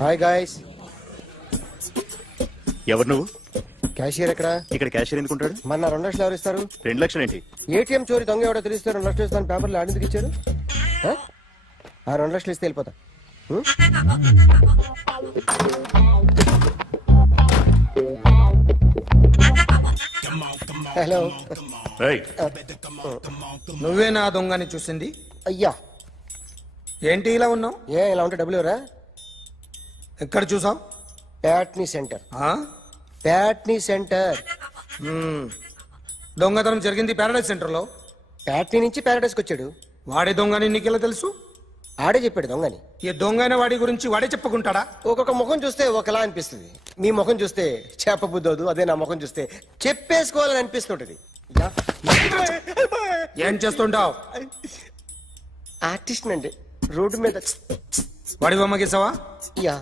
Hi guys. ఎవరు నువ్వు? Cashier ఎక్కడ? ఇక్కడ క్యాషియర్ ఎందుకుంటాడు? మన 2 లక్షలు ఎవరు ఇస్తారు? 2 లక్షలు ఏంటి? ఏటీఎం చోరీ దొంగ ఎవడో తెలిస్తే 2 లక్షలు ఇస్తాను పేపర్లు ఆడిందుకు ఇచ్చారు. ఆ 2 లక్షలు ఇస్తే వెళ్ళిపోతా. హలో. రేయ్, నువ్వే నా దొంగని చూసింది? అయ్యా, ఏంటి ఇలా ఉన్నావు? ఇలా ఉంటే డబ్బులు ఎవరా? ఎక్కడ చూసావు? ప్యాట్నీ సెంటర్. ప్యాట్నీ సెంటర్. దొంగతనం జరిగింది ప్యారడైజ్ సెంటర్ లో. ప్యాట్నీ నుంచి ప్యారడైస్కి వచ్చాడు. వాడే దొంగని నీకెలా తెలుసు? ఆడే చెప్పాడు దొంగని. ఈ దొంగైన వాడి గురించి వాడే చెప్పుకుంటాడా? ఒక్కొక్క ముఖం చూస్తే ఒకలా అనిపిస్తుంది. మీ ముఖం చూస్తే చెప్పబుద్దోదు, అదే నా ముఖం చూస్తే చెప్పేసుకోవాలని అనిపిస్తుంటది. ఏం చేస్తుంటావు? ఆర్టిస్ట్ అండి. రోడ్డు మీద వాడి బొమ్మ గీసావా? యా,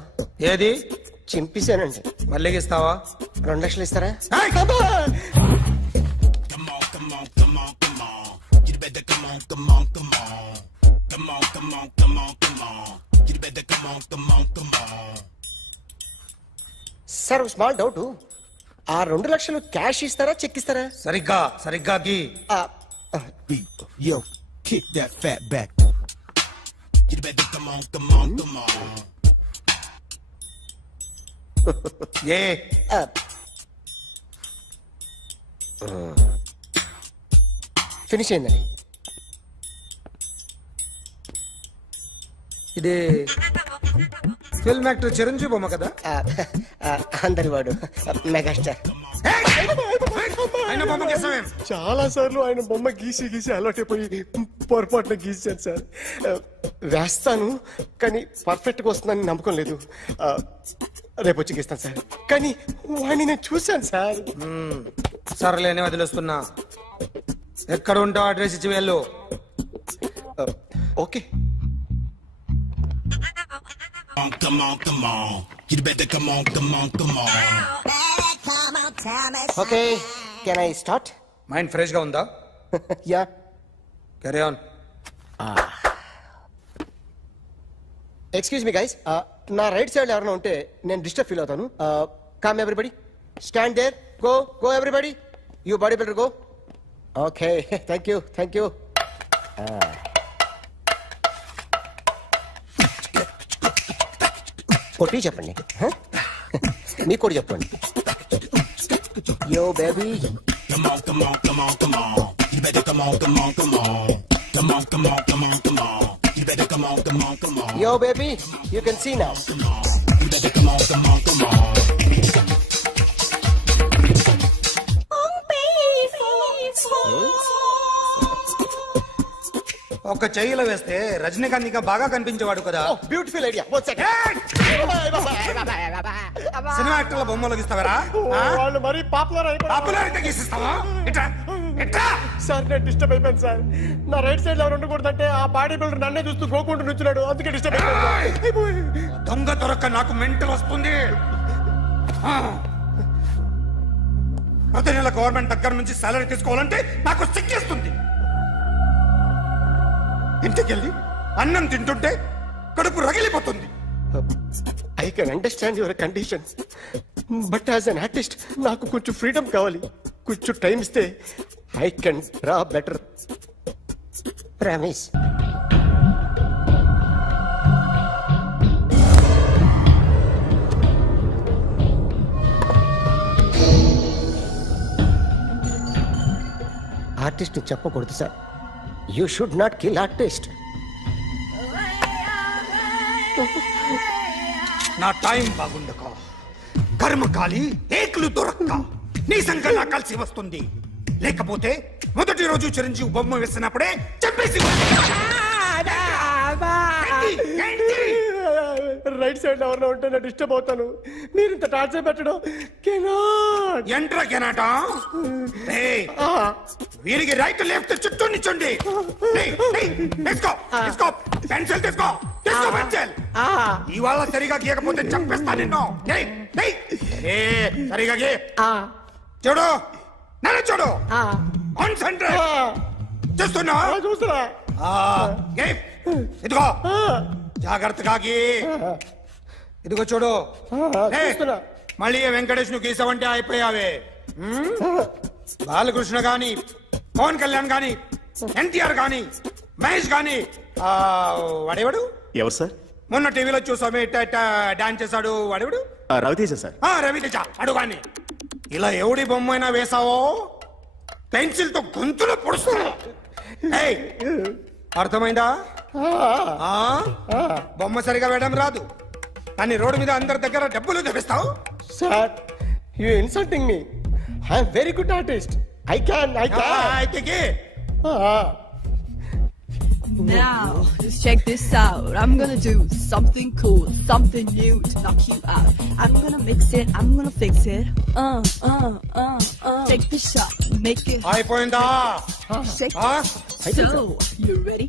ఏది? చింపేశానండి. మళ్ళీ గీస్తావా? 2 లక్షలు ఇస్తారా? Sir, small doubt. ఆ 2 లక్షలు క్యాష్ ఇస్తారా, చెక్ ఇస్తారా? సరిగ్గా గీ. Yo, kick that fat back. You better come on. A finish అయిందండి. ఇది ఫిల్మ్ యాక్టర్ చిరంజీవి బొమ్మ కదా? అందరి వాడు మెగాస్టార్. ఆయన బొమ్మ గీసావేం? చాలా సార్లు ఆయన బొమ్మ గీసి అలవాటైపోయి పొరపాటున గీసాను సార్. వేస్తాను, కానీ పర్ఫెక్ట్ గా వస్తుందని నమ్మకం లేదు. రేపు వచ్చి గీస్తాను సార్. కానీ వాడిని నేను చూశాను సార్. సర్లేని వదిలేస్తున్నా. ఎక్కడ ఉంటావు అడ్రస్ ఇచ్చి వెళ్ళు. Okay. Come on. You better come on. Okay, can I start? Mind fresh గా ఉందా? Yeah. Carry on. Excuse me guys, నా రైట్ సైడ్ ఎవరైనా ఉంటే నేను డిస్టర్బ్ ఫీల్ అవుతాను. Come everybody, stand there. Go everybody. You body builder go. Okay, thank you. కొట్టి చెప్పండి. మీకు కూడా చెప్పండి. Yo baby. Come on. You better come on. Come on. You better come on. Yo baby, you can see now. You better come on. ఒక చెయ్యిలో వేస్తే రజనీకాంత్ ఇంకా బాగా కనిపించేవాడు కదా. Beautiful idea. One second. Cinema యాక్టర్ల బొమ్మలు గీస్తావరా? వాళ్ళు మరి పాపులారిటీ గీసిస్తావా? ఇట్రా. సార్, నేను డిస్టర్బ్ అయిపోయాను సార్. నా రైట్ సైడ్ ఎవరు ఉండకూడదంటే ఆ బాడీ బిల్డర్ నన్నే చూస్తూ గోకుంటూ నుంచున్నాడు, అందుకే డిస్టర్బ్ అయిపోయాను. దొంగ దొరక్క నాకు మెంటల్ వస్తుంది. ప్రతి నెల గవర్నమెంట్ దగ్గర నుంచి సాలరీ తీసుకోవాలంటే నాకు సిగ్గేస్తుంది. ఇంటికెళ్ళి అన్నం తింటుంటే కడుపు రగిలిపోతుంది. I can understand your conditions, but as an artist నాకు కొంచెం ఫ్రీడమ్ కావాలి. కొంచెం టైం ఇస్తే I can draw better. Promise. Artist చెప్పకూడదు sir. You should not kill artist. నా టైం బాగుండక కర్మకాలి ఏకులు దొరక్క నీ సంఖ్య నా కలిసి వస్తుంది. లేకపోతే మొదటి రోజు చిరంజీవి బొమ్మ వేసినప్పుడే చెప్పేసి రైట్ సైడ్ ఎవరిలో ఉంటే నేను డిస్టర్బ్ అవుతాను. మీరు ఇంత టార్చర్ పెట్టడం ఎంట్రా కెనాట. వీరికి రైట్ లెఫ్ట్ చుట్టూ నిచ్చండి. పెన్సిల్ తీసుకో. ఇవాళ సరిగా గీయకపోతే చంపేస్తా నిన్ను. సరిగా గీ. చూడు, నన్ను చూడు. కాన్సంట్రేట్ చూస్తున్నా. ఇదిగో జాగ్రత్తగా గీ. ఇదిగో చూడు లే. చూస్తున్నా. మళ్ళీ ఏ వెంకటేష్ ను గీసావంటే అయిపోయావే బాలకృష్ణ గాని పవన్ కళ్యాణ్ గాని ఎన్టీఆర్ గాని మహేష్ గాని వాడేవాడు ఎవరు సార్? మొన్న టీవీలో చూసామే డాన్స్ చేశాడు వాడేవాడు రవితేజ సార్. రవితేజ అడుగాని ఇలా ఎవడి బొమ్మ అయినా వేసావో పెన్సిల్ తో గొంతులో పొడుస్తున్నావు ఏయ్, అర్థమైందా ఆ? బొమ్మ సరిగా వేయడం రాదు కానీ రోడ్డు మీద అందరి దగ్గర డబ్బులు తెప్పిస్తావు sir you insulting me I'm very good artist I can అయితే Now, just check this out. I'm gonna do something cool, something new to knock you out. I'm gonna mix it, I'm gonna fix it. Take the shot, make it అయిపోయిందా shake. ఆ? So, you ready?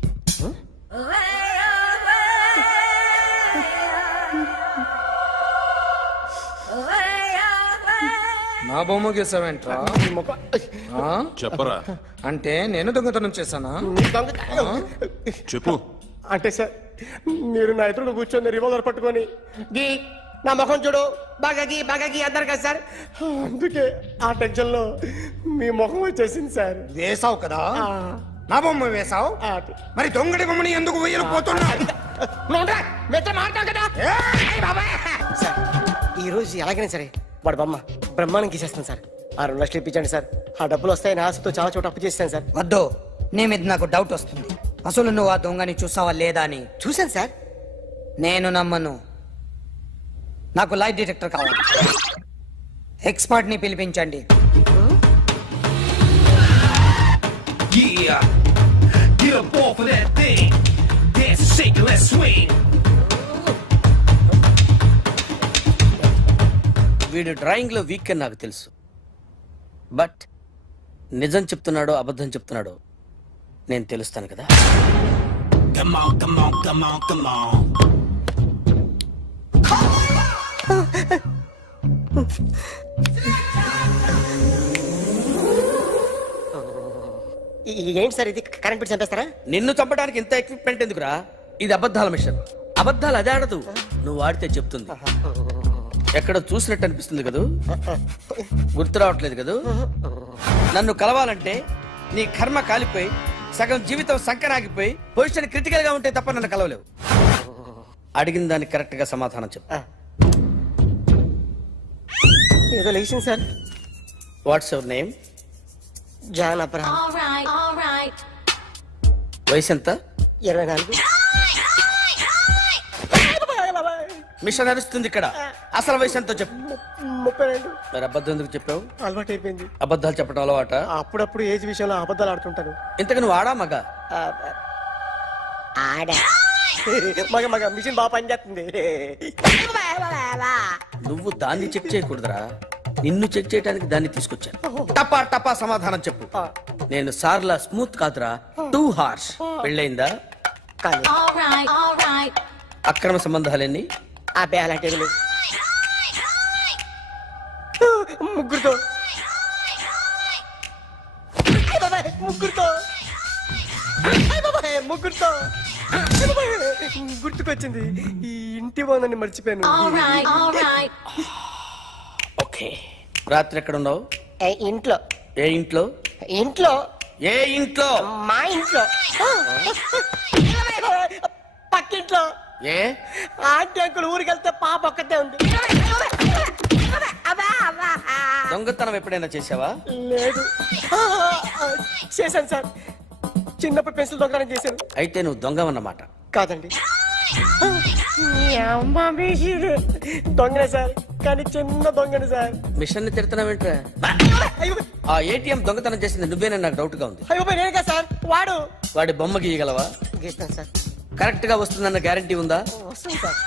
నా బొమ్మ గీసావేంట్రా చెప్పరా. అంటే నేను దొంగతనం చేశానా చెప్పు. అంటే సార్ మీరు నా ఎదురుగా కూర్చొని రివాల్వర్ పట్టుకొని గీ నా ముఖం చూడు బాగా గీ అన్నారు కదా సార్ అందుకే ఆ టెన్షన్ లో మీ ముఖం వచ్చేసింది సార్ వేసావు కదా నా బొమ్మ వేసావు మరి దొంగడి బొమ్మని ఎందుకు వేయలు పోతున్నా సార్ ఈ రోజు ఎలాగైనా సరే వాడు బొమ్మ బ్రహ్మాండం గీసేస్తాను సార్ ఆ 2 లక్షలు ఇప్పించండి సార్ ఆ డబ్బులు వస్తాయని ఆశతో చాలా చోట అప్పు చేస్తాను సార్ వద్దు నీ మీద నాకు డౌట్ వస్తుంది అసలు నువ్వు ఆ దొంగని చూసావా లేదా అని చూశాను సార్ నేను నమ్మను నాకు లైట్ డిటెక్టర్ కావాలి ఎక్స్పర్ట్ ని పిలిపించండి Yeah, get up off of that thing. Dance and shake and let's swing. వీడు డ్రాయింగ్ లో వీక్ అని నాకు తెలుసు బట్ నిజం చెప్తున్నాడో అబద్ధం చెప్తున్నాడో నేను తెలుస్తాను కదా. Come on, come on, come on, come on. ఏంటి సార్ ఇది కరెంట్ బిల్ చంపేస్తారా నిన్ను చంపడానికి ఇంత ఎక్విప్మెంట్ ఎందుకురా? ఇది అబద్ధాల మిషన్. అబద్ధాలు అదే ఆడదు, నువ్వు ఆడితే చెప్తుంది. ఎక్కడ చూసినట్టు అనిపిస్తుంది కదూ, గుర్తు రావట్లేదు కదూ. నన్ను కలవాలంటే నీ కర్మ కాలిపోయి సగం జీవితం సంకరాగిపోయి పొజిషన్ క్రిటికల్ గా ఉంటే తప్ప నన్ను కలవలేవు. అడిగిన దానికి కరెక్ట్ గా సమాధానం చెప్పు. ఏదో లేచింది sir what's your name? John Abraham All right. వయసు ఎంత? 24 మిషన్ నడుస్తుంది ఇక్కడ. అసలు వయసు ఎంతో చెప్పు. 32 మరి అబద్ధం ఎందుకు చెప్పావు? అలవాటు అయిపోయింది అబద్ధాలు చెప్పడం అలవాట? అప్పుడప్పుడు ఏజ్ విషయంలో అబద్ధాలు ఆడుతుంటాను ఇంతకు నువ్వు ఆడా మగ? ఆడా మగ మిషన్ బాగా పనిచేస్తుంది నువ్వు దాన్ని చెక్ చేయకూడదురా, నిన్ను చెక్ చేయడానికి దాన్ని తీసుకొచ్చాను. టపా టపా సమాధానం చెప్పు. నేను సార్లా స్మూత్ కాదురా, టూ హార్ష్. పెళ్ళయిందా? కానీ All right. అక్రమ సంబంధాలన్నీ? అబ్బే అలాంటి ఏమీ లేవు. ముగ్గురుతో ముగ్గురుతో ముగ్గురుతో గుర్తుకొచ్చింది ఈ ఇంటి బాగుందని మర్చిపోయాను All right. ఓకే. రాత్రి ఎక్కడ ఉన్నావు? ఇంట్లో ఏ ఇంట్లో? ఇంట్లో ఏ ఇంట్లో? మా ఇంట్లో పక్కింట్లో ఏ ఆంటీ అంకుల్ ఊరికి వెళ్తే పాప ఒక్కతే ఉంది దొంగతనం ఎప్పుడైనా చేసావా? లేదు చేశాను సార్ చిన్నప్పుడు పెన్సిల్ దొంగతనం చేశాను అయితే నువ్వు దొంగవన్నమాట. కాదండి దొంగనే సార్ కానీ చిన్న దొంగని సార్ మిషన్ ని తిడుతున్నావేంట్రా? అయ్యో ఆ ఏటీఎం దొంగతనం చేసింది నువ్వేనని నాకు డౌట్ గా ఉంది. అయ్యో నేను కదా సార్ వాడు వాడి బొమ్మ గీయగలవా? గీస్తాను సార్ కరెక్ట్ గా వస్తుందన్న గ్యారంటీ ఉందా? వస్తాను సార్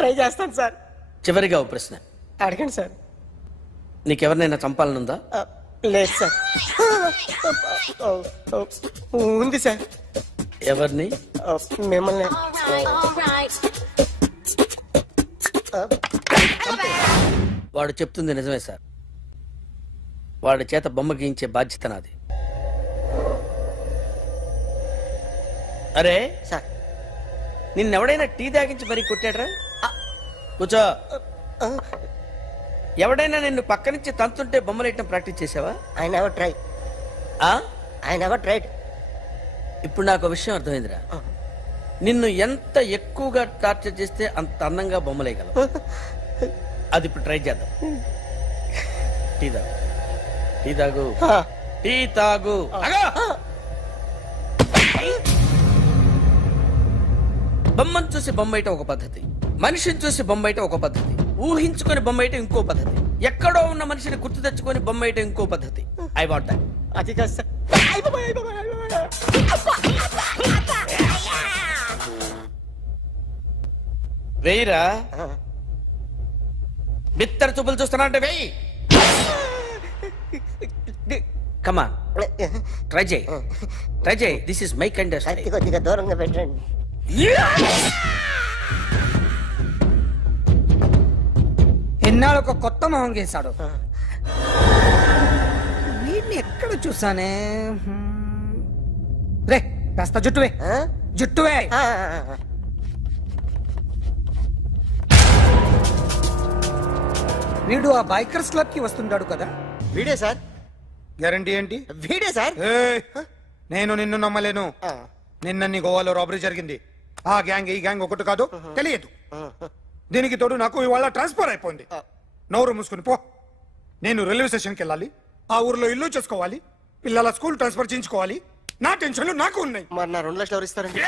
ట్రై చేస్తాను సార్ చివరిగా ఓ ప్రశ్న అడగండి సార్ నీకెవరినైనా చంపాలనుందా? లేదు సార్ ఉంది సార్ ఎవరిని? మిమ్మల్ని All right. వాడు చెప్తుంది నిజమే సార్. వాడి చేత బొమ్మ గీయించే బాధ్యత నాది. అరే సార్ నిన్నెవడైనా టీ తాగించి మరీ కొట్టాడ్రా కూర్చో. ఎవడైనా నిన్ను పక్క నుంచి తంతుంటే బొమ్మలేయటం ప్రాక్టీస్ చేసావా? I never try. ఆ? I never tried. ఇప్పుడు నాకు ఒక విషయం అర్థమైందిరా. నిన్ను ఎంత ఎక్కువగా టార్చర్ చేస్తే అంత అందంగా బొమ్మలేయగలవు. అది ఇప్పుడు ట్రై చేద్దాం. టీ తాగు, టీ తాగు, టీ తాగు. ఆగు! బొమ్మను చూసి బొమ్మయటం ఒక పద్ధతి, మనిషిని చూసి బొమ్మయటం ఒక పద్ధతి, ఊహించుకొని బొమ్మయటం ఇంకో పద్ధతి, ఎక్కడో ఉన్న మనిషిని గుర్తు తెచ్చుకొని బొమ్మయటం ఇంకో పద్ధతి. I want that. అది కాదు సార్. వెయ్యిరా. బిత్తర చూపులు చూస్తున్నా అంటే వెయ్యి. కమా ట్రై చేయి, ట్రై చేయి. This is my kind of style. కొద్దిగా దూరంగా పెట్టండి. ఎన్నాళ్ళు ఒక కొత్త మొహం గీశాడు. వీడిని ఎక్కడ చూసానే? రే కాస్త జుట్టువే, జుట్టువే. వీడు ఆ బైకర్స్ క్లబ్ కి వస్తుంటాడు కదా? వీడే సార్, గ్యారంటీ ఏంటి? వీడే సార్. ఏయ్, నేను నిన్ను నమ్మలేను. నిన్న నీ గోవాలో రాబరీ జరిగింది. ఆ గ్యాంగ్ ఈ గ్యాంగ్ ఒకటి కాదు, తెలియదు. దీనికి తోడు నాకు ఇవాళ ట్రాన్స్ఫర్ అయిపోయింది. నోరు మూసుకుని పో. నేను రైల్వే స్టేషన్కి వెళ్ళాలి, ఆ ఊర్లో ఇల్లు చేసుకోవాలి, పిల్లల స్కూల్ ట్రాన్స్ఫర్ చేయించుకోవాలి. నా టెన్షన్లు నాకు ఉన్నాయి. మరి నా 2 లక్షలు ఎవరు ఇస్తారండి?